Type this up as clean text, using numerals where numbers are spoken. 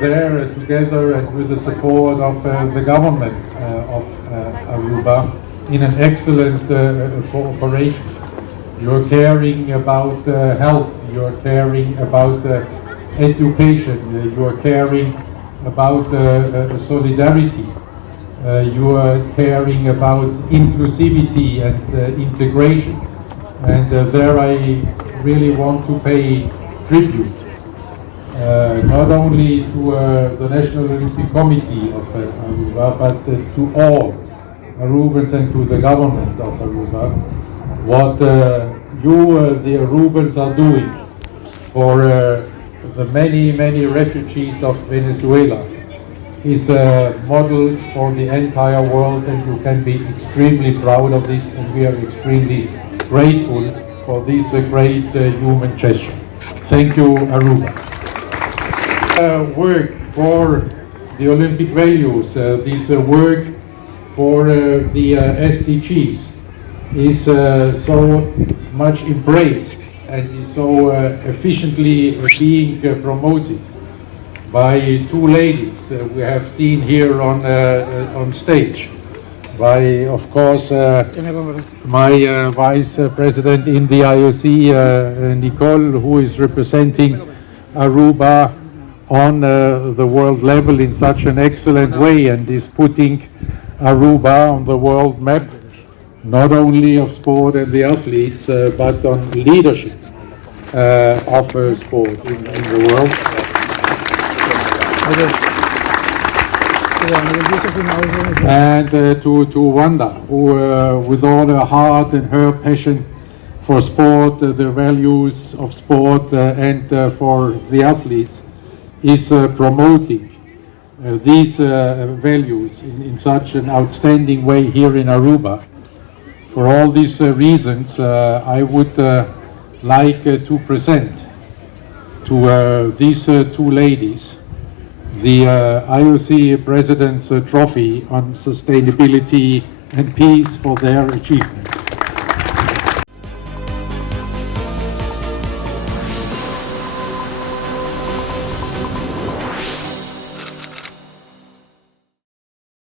there together and with the support of the government of Aruba in an excellent cooperation. You're caring about health, you're caring about education, you're caring about solidarity, you are caring about inclusivity and integration. And there I really want to pay tribute, not only to the National Olympic Committee of Aruba, but to all Arubans and to the government of Aruba, what you, the Arubans, are doing for the many, many refugees of Venezuela is a model for the entire world, and you can be extremely proud of this, and we are extremely grateful for this great human gesture. Thank you, Aruba. Work for the Olympic values, this work for the SDGs is so much embraced and is so efficiently being promoted by two ladies we have seen here on stage. By, of course, my Vice President in the IOC, Nicole, who is representing Aruba on the world level in such an excellent way and is putting Aruba on the world map, not only of sport and the athletes, but on leadership of sport in the world. And to Wanda, who with all her heart and her passion for sport, the values of sport and for the athletes, is promoting these values in such an outstanding way here in Aruba. For all these reasons, I would like to present to these two ladies the IOC President's Trophy on Sustainability and Peace for their achievements.